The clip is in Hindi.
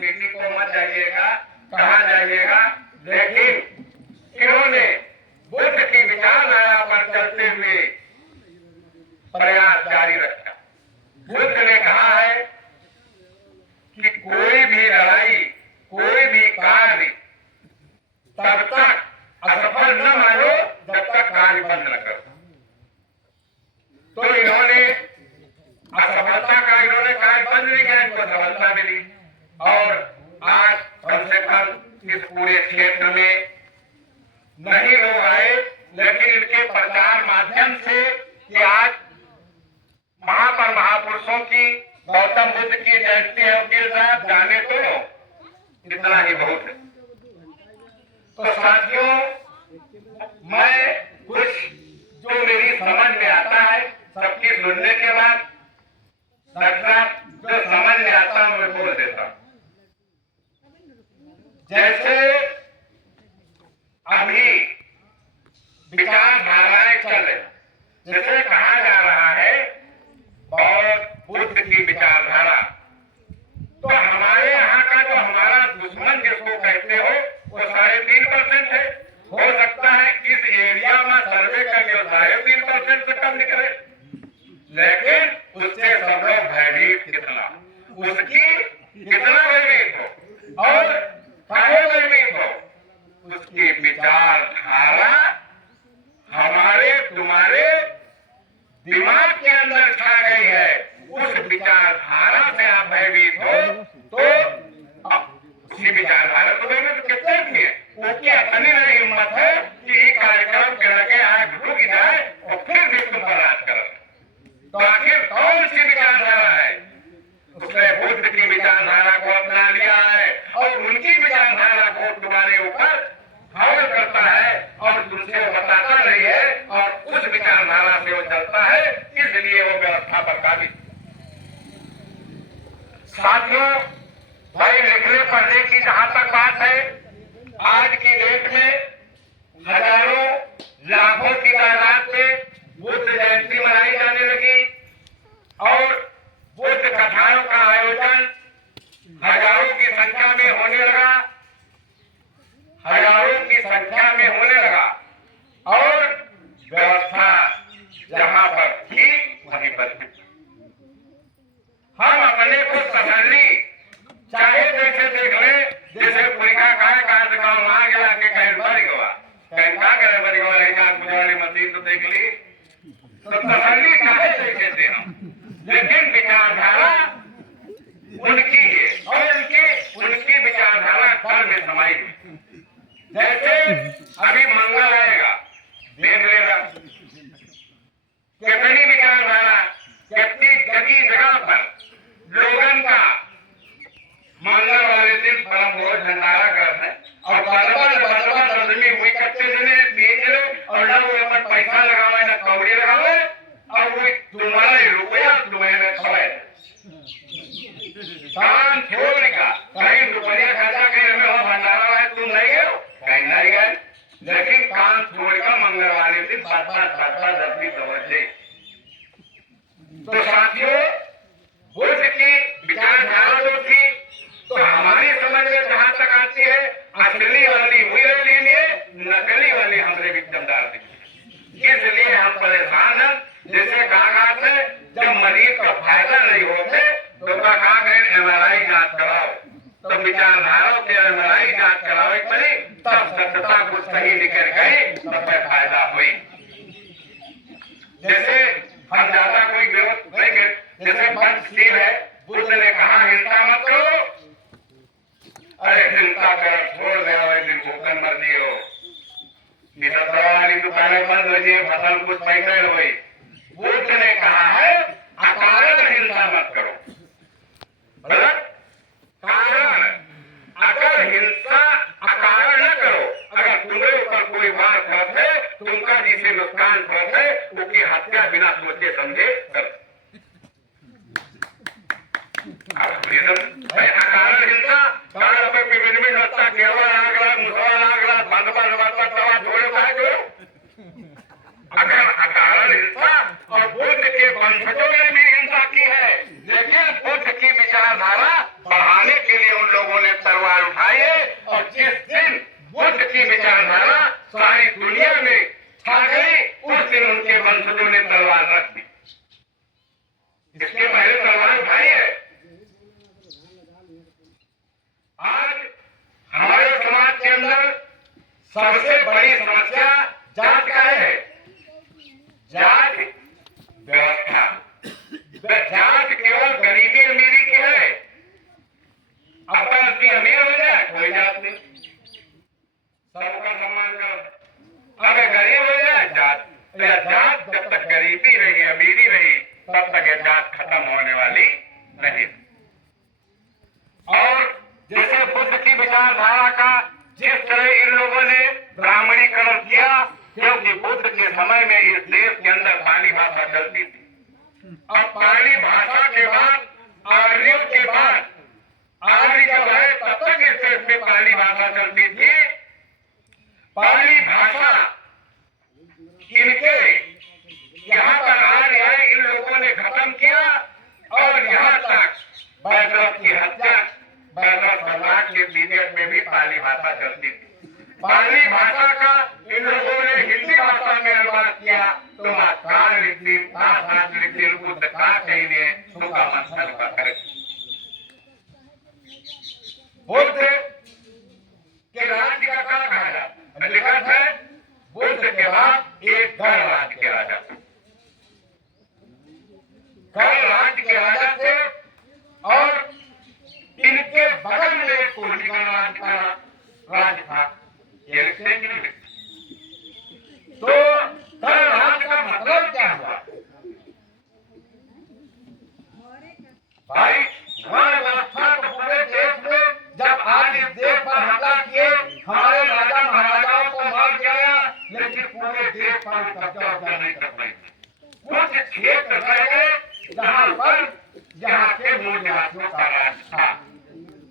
कूटनीति को मत जाइएगा, कहा जाइएगा, लेकिन इन्होंने बुद्ध की विचारधारा पर चलते हुए प्रयास जारी रखा। बुद्ध ने कहा है कि कोई भी लड़ाई, कोई भी कार्य तब तक असफल न मानो जब तक कार्य बंद न करो। तो इन्होंने असफलता का इन्होंने कार्य बंद नहीं किया, इनको सफलता मिली। और आज कम से कम इस पूरे क्षेत्र में नहीं लोग आए, लेकिन इनके प्रचार माध्यम से कि आज महापर महापुरुषों की, गौतम बुद्ध की जयंती है, उनके साथ जाने तो इतना ही बहुत है। तो साथियों, मैं कुछ जो मेरी समझ में आता है सबकी सुनने के बाद जो समझ में आता है मैं बोल देता हूं। जैसे अभी विचारधाराएं चल रही, जैसे कहा जा रहा है और बुद्ध की विचारधारा, तो हमारे यहाँ का जो हमारा दुश्मन जिसको कहते हो वो 3.5% है। हो सकता है इस एरिया में सर्वे करके 3.5% से कम निकले, लेकिन उससे सब लोग भयभीत कितना, उसकी कितना भयभीत हो और काहे भयभीत हो, उसकी विचारधारा हमारे तुम्हारे दिमाग के अंदर छा गई है। उस विचारधारा से आप भयभीत हो तो उसी विचारधारा को तो कितने भी है, उसकी अपनी नहीं हिम्मत है कि ये कार्यक्रम के लगे आग रुक जाए और फिर भी तुम पर राज करो। तो आखिर कौन सी विचारधारा है? उसने बुद्ध की विचारधारा को अपना लिया है और उनकी विचारधारा को तुम्हारे ऊपर हमला करता है और तुमसे वो बताता नहीं है और उस विचारधारा से वो चलता है, इसलिए वो व्यवस्था पर काबिज। साथियों, भाई लिखने पढ़ने की जहां तक बात है, आज की डेट में हजारों लाखों की तादाद में बुद्ध जयंती मनाई जाने लगी और बुद्ध कथाओं का आयोजन हजारों की संख्या में होने लगा, हजारों की संख्या में होने लगा और व्यवस्था जहां पर थी वहीं पर थी। हम अपने को तसल्ली चाहे जैसे देख ले, जैसे पुलिका खाए काट गाँव आ गया कि कहीं मर गया, कहीं का गए मर गया, एक वाली मशीन तो देख ली, तो तसल्ली चाहे जैसे दे हम, लेकिन विचारधारा उनकी है और उनकी विचारधारा कल में समाई है। जैसे अभी मंगल आएगा, देख लेगा कितनी विचारधारा, कितनी जगह पर लोगन का मंगल वाले दिन परम भोज भंडारा करते और बदबा दर्जनी हुई करते दिन पिए और न वो अपन पैसा लगावे न कौड़ी लगावे और वो तुम्हारा रुपया तुम्हें खवाए। दान छोड़ का कहीं रुपया खर्चा करे में हो भंडारा है, तुम नहीं गए कहीं नहीं गए, लेकिन काम छोड़कर मंगल वाले दिन बदबा दर्जनी समझे। तो साथियों, बुद्ध की विचारधारा जो थी तो हमारी समझ में जहां तक आती है, असली वाली हुई लिए, नकली वाली हमरे भी दमदार दिखी, इसलिए हम परेशान हैं। जैसे कहा थे जब मरीज का फायदा नहीं होते तो कहा गए MRI जांच कराओ, तो विचारधारा के MRI जांच कराओ पड़ी, तब सत्यता को सही निकल गई, तब फायदा हुई। जैसे हम ज्यादा कोई विरोध नहीं गए, जैसे पंचशील है, बुद्ध ने कहा हिंसा मत करो, अरे हिंसा कर छोड़ दे, दिन मर दियो, वाली दुकानें बंद हो जाए, फसल कुछ पैसे हुई। बुद्ध ने कहा है अकारण हिंसा मत करो, कारण अगर हिंसा अकारण न करो, अगर तुम्हारे ऊपर कोई बात होते, तुमका जिसे नुकसान पहुंचे उसकी हत्या बिना सोचे समझे कर। अकारण हिंसा कारण पे विभिन्न हत्या केवल आगला मुसवा आगला बंदबाज वाला तवा छोड़े पाए जो अगर अकारण हिंसा और बुद्ध के वंशजों ने भी हिंसा की है, लेकिन बुद्ध की विचारधारा बढ़ाने के लिए उन लोगों क्योंकि बुद्ध के समय में इस देश के अंदर पाली भाषा चलती थी। अब पाली भाषा के बाद आर्यों के बाद आर्य जब है तब तक इस देश में पाली भाषा चलती थी। पाली भाषा इनके यहाँ पर आर्य है, इन लोगों ने खत्म किया और यहाँ तक बैदरथ की हत्या, बैदरथ समाज के पीरियड में भी पाली भाषा चलती थी। पाली भाषा का इन लोगों ने हिंदी भाषा में अनुवाद किया तो काल लिखी बुद्ध का चाहिए सुखा मंथन का करे। बुद्ध के राज्य का क्या कहा जाता है? लिखा है बुद्ध के बाद एक गण राज्य के राजा, गण राज्य के राजा थे और इनके बगल में एक कोली गणराज्य का राज्य था। ये लिखते हैं कि नहीं लिखते? तो गणराज्य का मतलब क्या हुआ भाई? वह व्यवस्था तो पूरे देश में जब आज इस देश पर हमला किए, हमारे राजा महाराजाओं को मार गिराया, लेकिन पूरे देश पर कब्जा नहीं कर पाए। कुछ क्षेत्र रह गए